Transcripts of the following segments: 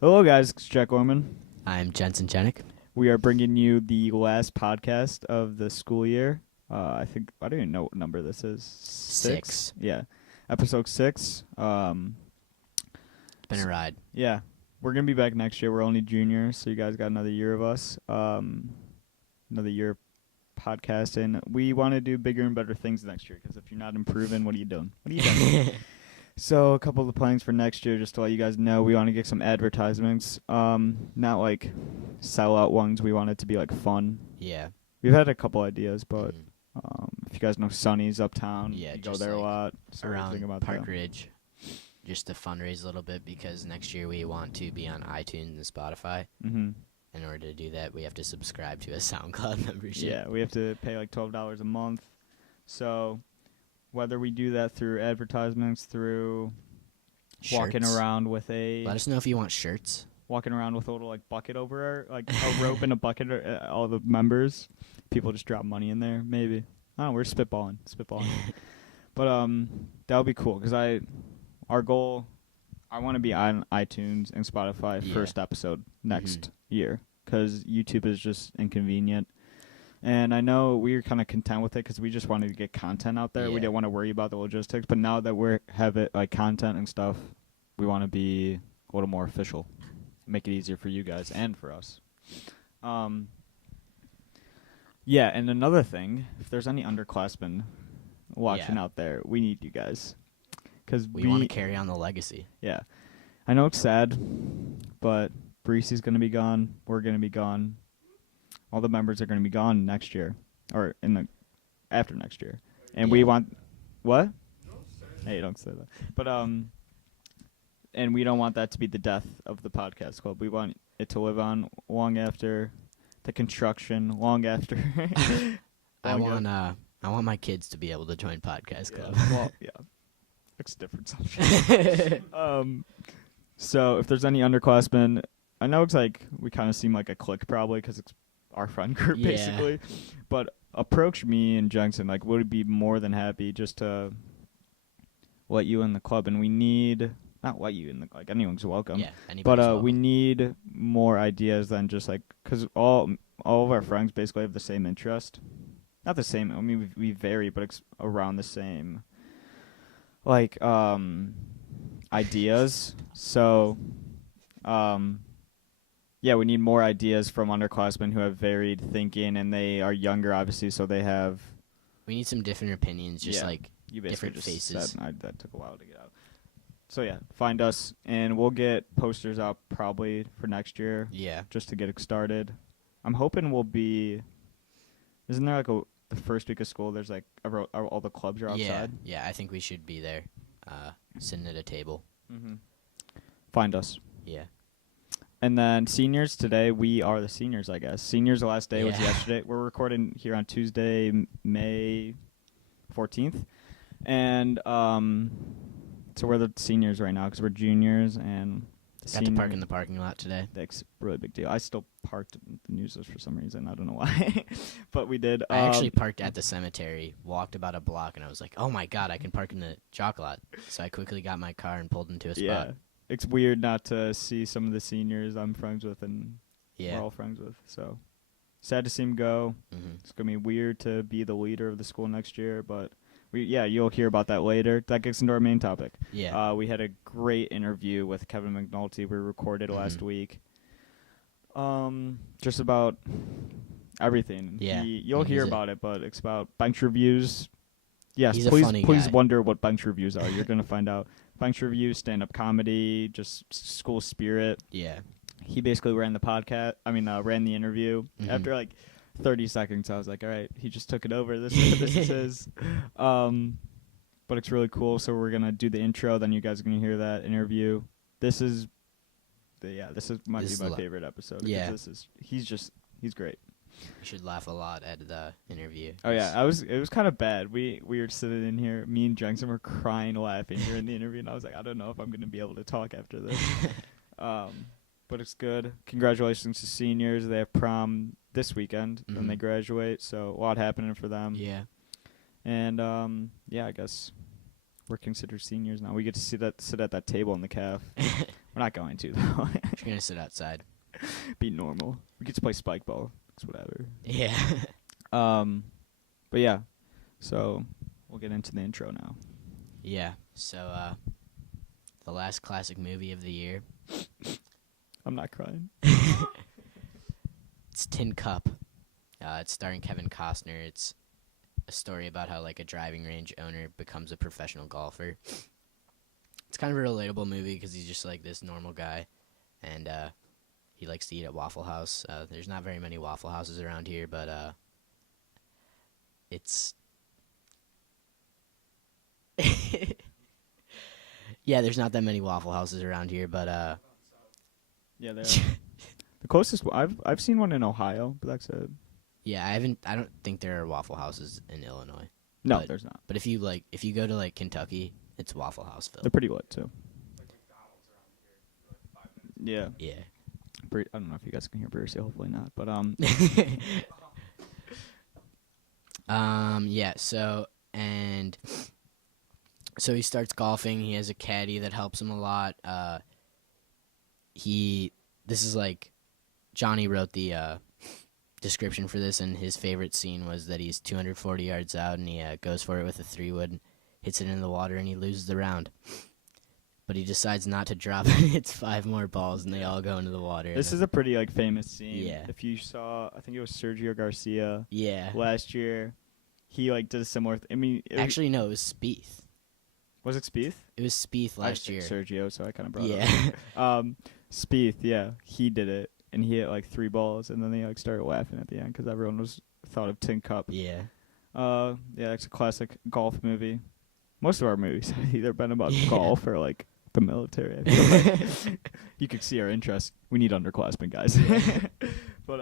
Hello, guys. It's Jack Orman. I'm Jensen Janik. We are bringing you the last podcast of the school year. I don't even know what number this is. Six. Yeah, episode 6. It's been a ride. Yeah, we're gonna be back next year. We're only juniors, so you guys got another year of us. Another year podcasting. We want to do bigger and better things next year. Because if you're not improving, what are you doing? What are you doing? So a couple of the plans for next year, just to let you guys know, we want to get some advertisements. Not like sellout ones. We want it to be like fun. Yeah. We've had a couple ideas, but Mhm. if you guys know Sonny's uptown, Yeah, you go just there a like lot. So we're around thinking about Park that. Ridge, just to fundraise a little bit because next year we want to be on iTunes and Spotify. Mm-hmm. In order to do that, we have to subscribe to a SoundCloud membership. Yeah, we have to pay like $12 a month. So whether we do that through advertisements, through walking Shirts. around with a Let us know if you want shirts. walking around with a little like bucket over our like a rope and a bucket, all the members, people just drop money in there. Maybe I don't know. We're spitballing. But that would be cool because our goal, I want to be on iTunes and Spotify Yeah. first episode next year because YouTube is just inconvenient. And I know we were kind of content with it because we just wanted to get content out there. We Yeah. didn't want to worry about the logistics. But now that we have it like content and stuff, we want to be a little more official, make it easier for you guys and for us. Yeah, and another thing, if there's any underclassmen watching Yeah. out there, we need you guys because We want to carry on the legacy. Yeah, I know it's sad, but Breezy's gonna be gone. We're gonna be gone. All the members are gonna be gone next year, or after next year, and we Yeah. want what? Hey, don't say that. But and we don't want that to be the death of the podcast club. We want it to live on long after the construction, long after. I long want my kids to be able to join Podcast Yeah, Club. well, yeah, it's a different subject. So if there's any underclassmen, I know it's like we kind of seem like a clique probably because it's our friend group Yeah. basically, but approach me and Jensen. Like, would be more than happy just to let you in the club, and we need not let you in the like anyone's welcome. Yeah, But anybody's we welcome. need more ideas than just like because all of our friends basically have the same interest. Not the same. I mean, we vary, but it's around the same. Like ideas. So, yeah, we need more ideas from underclassmen who have varied thinking, and they are younger, obviously, so they have. We need some different opinions, just Yeah. like You basically different just faces. said, that took a while to get out. So yeah, find us, and we'll get posters out probably for next year, Yeah. just to get it started. I'm hoping we'll be. Isn't there like the first week of school? There's like all the clubs are outside. Yeah, I think we should be there, sitting at a table. Mm-hmm. Find us. Yeah. And then seniors today, we are the seniors, I guess. Seniors, the last day was Yeah. yesterday. We're recording here on Tuesday, May 14th. And so we're the seniors right now because we're juniors. And Got to park in the parking lot today. That's a really big deal. I still parked at the news for some reason. I don't know why. But we did. I actually parked at the cemetery, walked about a block, and I was like, oh my God, I can park in the chalk lot. So I quickly got my car and pulled into a spot. Yeah. It's weird not to see some of the seniors I'm friends with and Yeah. we're all friends with. So sad to see him go. Mm-hmm. It's going to be weird to be the leader of the school next year, but you'll hear about that later. That gets into our main topic. Yeah. We had a great interview with Kevin McNulty. We recorded last week. Just about everything. Yeah. You'll And hear he's about it, but it's about bench reviews. Yes, He's a please funny please guy. wonder what bench reviews are. You're going to find out. Bench reviews, stand-up comedy, just school spirit. Yeah. He basically ran the podcast. Ran the interview. Mhm. After like 30 seconds, I was like, all right, he just took it over. This is his. But it's really cool. So we're gonna do the intro. Then you guys are gonna hear that interview. This is might This be is my the- favorite episode. because Yeah. He's great. You should laugh a lot at the interview. Oh yeah, it was kind of bad. We were sitting in here, me and Jensen were crying, laughing during the interview, and I was like, I don't know if I'm gonna be able to talk after this. But it's good. Congratulations to seniors. They have prom this weekend, and they Mhm. graduate. So a lot happening for them. Yeah. And I guess we're considered seniors now. We get to sit at that table in the caf. We're not going to though. We're gonna sit outside. Be normal. We could just play spike ball. It's whatever. Yeah. But yeah. So we'll get into the intro now. Yeah. So the last classic movie of the year. I'm not crying. It's Tin Cup. It's starring Kevin Costner. It's a story about how like a driving range owner becomes a professional golfer. It's kind of a relatable movie because he's just like this normal guy, and he likes to eat at Waffle House. There's not very many Waffle Houses around here, but it's yeah, there's not that many Waffle Houses around here, but Yeah, there. The closest I've seen one in Ohio, but that's it. yeah, I don't think there are Waffle Houses in Illinois. No, But- there's not. But if you go to like Kentucky, it's Waffle Houseville. They're pretty lit too. Yeah. Yeah. I don't know if you guys can hear Bruce. Hopefully not. But Yeah, so he starts golfing. He has a caddy that helps him a lot. This is like Johnny wrote the description for this, and his favorite scene was that he's 240 yards out and he goes for it with a 3-wood, hits it in the water, and he loses the round. But he decides not to drop it. Hits 5 more balls, and they all go into the water. this is a pretty like famous scene. Yeah. If you saw, I think it was Sergio Garcia yeah. last year. He like did a similar. I mean, Actually, no, it was Spieth. was it Spieth? It was Spieth last year. Sergio, so I kind of brought Yeah. it up. Spieth, yeah, he did it, and he hit like 3 balls, and then they like started laughing at the end because everyone was thought of Tin Cup. Yeah. Yeah, it's a classic golf movie. Most of our movies have either been about Yeah. golf or like the military. I feel like. You could see our interest. We need underclassmen, guys. But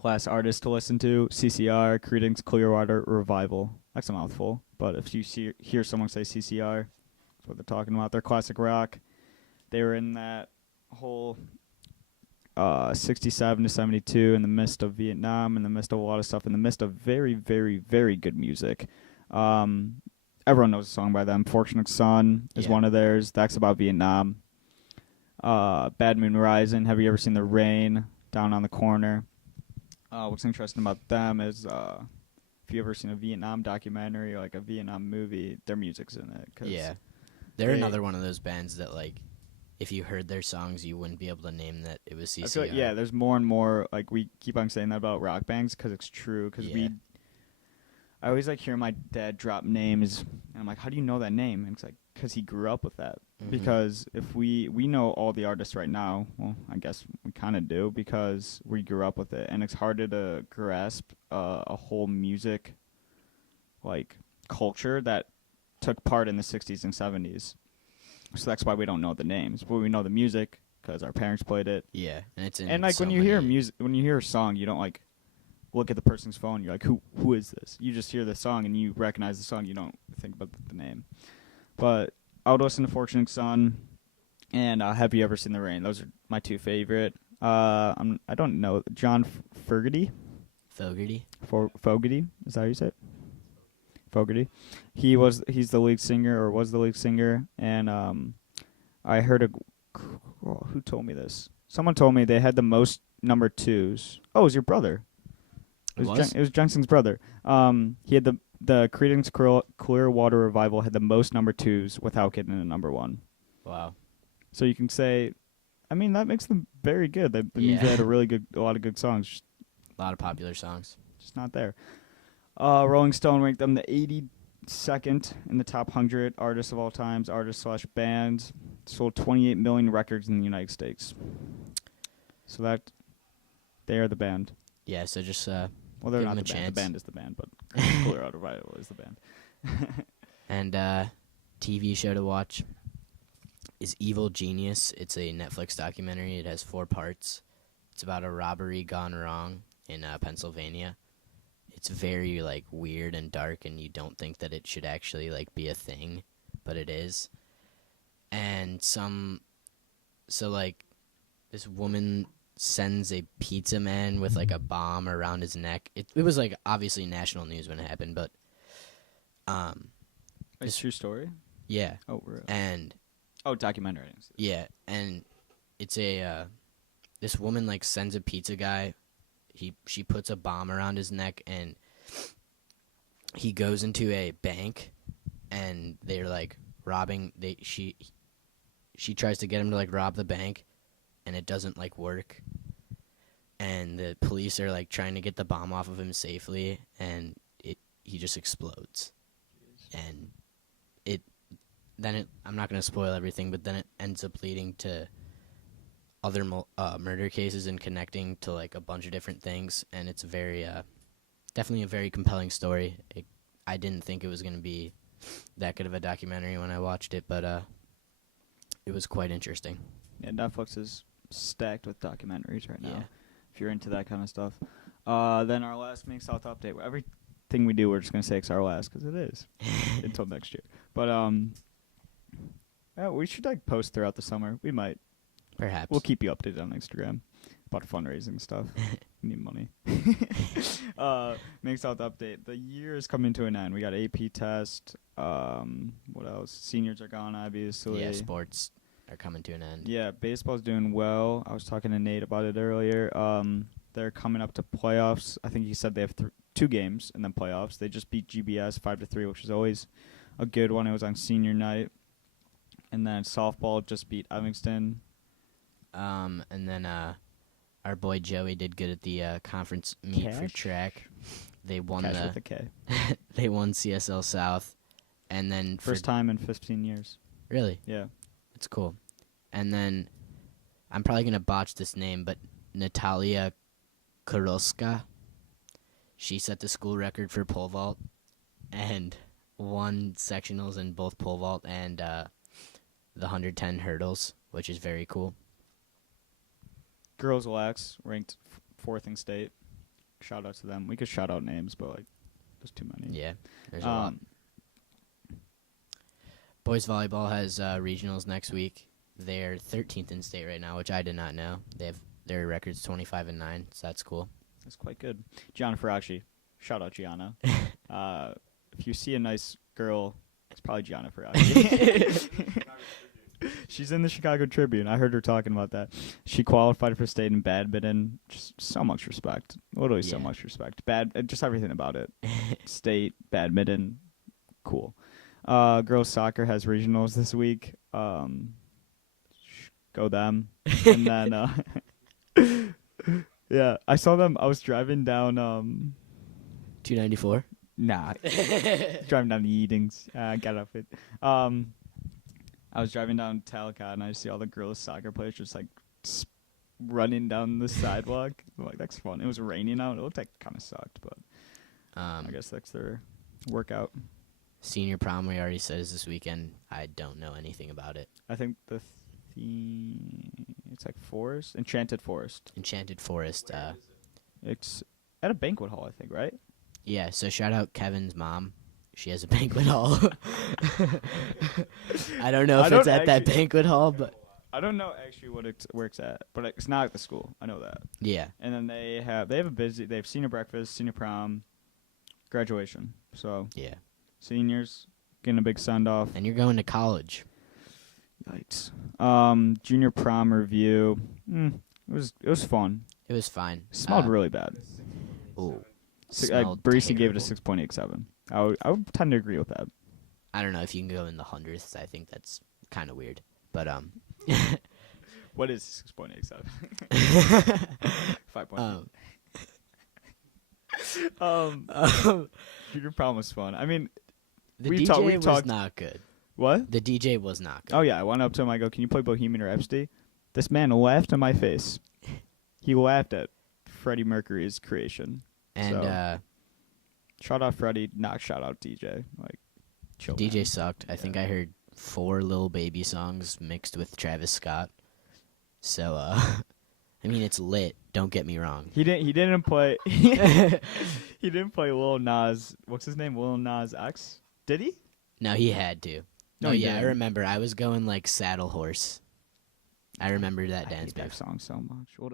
class artists to listen to: CCR, Creedence Clearwater Revival. That's a mouthful, but if you hear someone say CCR, that's what they're talking about. They're classic rock. They were in that whole 67 to 72 in the midst of Vietnam, in the midst of a lot of stuff, in the midst of very, very, very good music. Everyone knows a song by them. Fortunate Son is one of theirs. That's about Vietnam. Bad Moon Rising. Have you ever seen The Rain? Down on the Corner. What's interesting about them is if you ever seen a Vietnam documentary or like a Vietnam movie, their music's in it. Yeah. They're another one of those bands that, like, if you heard their songs, you wouldn't be able to name that it was CCR. I feel like, yeah, there's more and more, like, we keep on saying that about rock bands because it's true. Because I always, like, hear my dad drop names, and I'm like, how do you know that name? And it's like, because he grew up with that. Mhm. Because if we know all the artists right now, well, I guess we kind of do because we grew up with it. And it's harder to grasp a whole music, like, culture that took part in the 60s and 70s. So that's why we don't know the names. But we know the music because our parents played it. Yeah, and it's in And, like, so when you hear many- music, when you hear a song, you don't, like, look at the person's phone. You're like, who is this? You just hear the song and you recognize the song. You don't think about the name. But I would listen to Fortunate Son and Have You Ever Seen the Rain? Those are my 2 favorite. I don't know. John Fogerty? Fogerty. Fogerty? Is that how you say it? Fogerty. He's the lead singer, or was the lead singer. And I heard who told me this? Someone told me they had the most number 2s. Oh, it was your brother. It was Jensen's brother. He had the Creedence Clearwater Revival had the most number 2s without getting a number 1. Wow. So you can say, I mean, that makes them very good. That means they had a lot of good songs, just A lot of popular songs. not there. Rolling Stone ranked them the 82nd in the top 100 artists of all times, artists/bands. Sold 28 million records in the United States. So that they are the band. Yeah, so just Well, they're give not them the a band. chance. The band is the band, but Colorado Revival is the band. And TV show to watch is Evil Genius. It's a Netflix documentary. It has 4 parts. It's about a robbery gone wrong in Pennsylvania. It's very like weird and dark, and you don't think that it should actually like be a thing, but it is. And this woman sends a pizza man with like a bomb around his neck. It was like obviously national news when it happened, but It's a true story? yeah. Oh, really? And Oh, documentary. I didn't see Yeah, and it's a this woman like sends a pizza guy. She puts a bomb around his neck, and he goes into a bank, and they're like robbing. She tries to get him to like rob the bank, and it doesn't like work. And the police are like trying to get the bomb off of him safely, and he just explodes. And I'm not gonna spoil everything, but then it ends up leading to other murder cases and connecting to like a bunch of different things, and it's very definitely a very compelling story. I didn't think it was gonna be that good of a documentary when I watched it, but it was quite interesting. Yeah, Netflix is stacked with documentaries right now. Yeah. If you're into that kind of stuff. Then our last Make South update. Everything we do, we're just gonna say it's our last because it is until next year. But yeah, we should like post throughout the summer. We might. Perhaps. We'll keep you updated on Instagram about fundraising stuff. We need money. Make South update. The year is coming to an end. We got AP test. What else? Seniors are gone, obviously. Yeah, sports are coming to an end. Yeah, baseball's doing well. I was talking to Nate about it earlier. They're coming up to playoffs. I think he said they have 2 games and then playoffs. They just beat GBS 5-3, which is always a good one. It was on senior night. And then softball just beat Evanston. And then our boy Joey did good at the conference meet for track. They won Cash with a K. they won CSL South, and then First time in 15 years. Really, Yeah. it's cool. And then I'm probably gonna botch this name, but Natalia Kuroska, she set the school record for pole vault, and won sectionals in both pole vault and the 110 hurdles, which is very cool. Girls Lax ranked 4th in state. Shout out to them. We could shout out names, but like, there's too many. Yeah, there's a lot. Boys volleyball has regionals next week. They're 13th in state right now, which I did not know. Their record's 25-9, so that's cool. That's quite good. Gianna Faraci. Shout out Gianna. If you see a nice girl, it's probably Gianna Faraci. She's in the Chicago Tribune. I heard her talking about that. She qualified for state in badminton. Just so much respect. Literally so much respect. Just everything about it. State, badminton, cool. Girls soccer has regionals this week. Go them. And then, yeah, I saw them. I was driving down, 294? Nah. Driving down the Eatings. Got off it. I was driving down Talcott, and I see all the girls soccer players just like running down the sidewalk. I'm like, that's fun. It was raining out. It looked like it kind of sucked, but I guess that's their workout. Senior prom, we already said, is this weekend. I don't know anything about it. I think the it's like Forest, Enchanted Forest. Enchanted Forest. It's at a banquet hall, I think, right? Yeah, so shout out Kevin's mom. She has a banquet hall. I don't know if it's at that banquet hall, but I don't know actually where it's at, but it's not at the school. I know that. Yeah. And then they have senior breakfast, senior prom, graduation. So yeah, seniors getting a big send off. And you're going to college. Yikes. Junior prom review. It was fun. It was fine. It smelled really bad. Ooh. Barisi gave it a 6.87. I would tend to agree with that. I don't know if you can go in the hundredths. I think that's kind of weird. But what is 6.87? 5.8. Junior prom was fun. I mean, the DJ was not good. What? The DJ was not good. Oh yeah, I went up to him. I go, "Can you play Bohemian Rhapsody?" This man laughed in my face. He laughed at Freddie Mercury's creation. And shout out Freddie, not shout out DJ. Like, chill. DJ man. sucked. I think I heard 4 Lil Baby songs mixed with Travis Scott. So I mean, it's lit. Don't get me wrong. He didn't play. He didn't play Lil Nas. What's his name? Lil Nas X. Did he? No, he had to. No, Oh he yeah, didn't. I remember. I was going like Saddle Horse. I remember that dance hate that move. song so much. What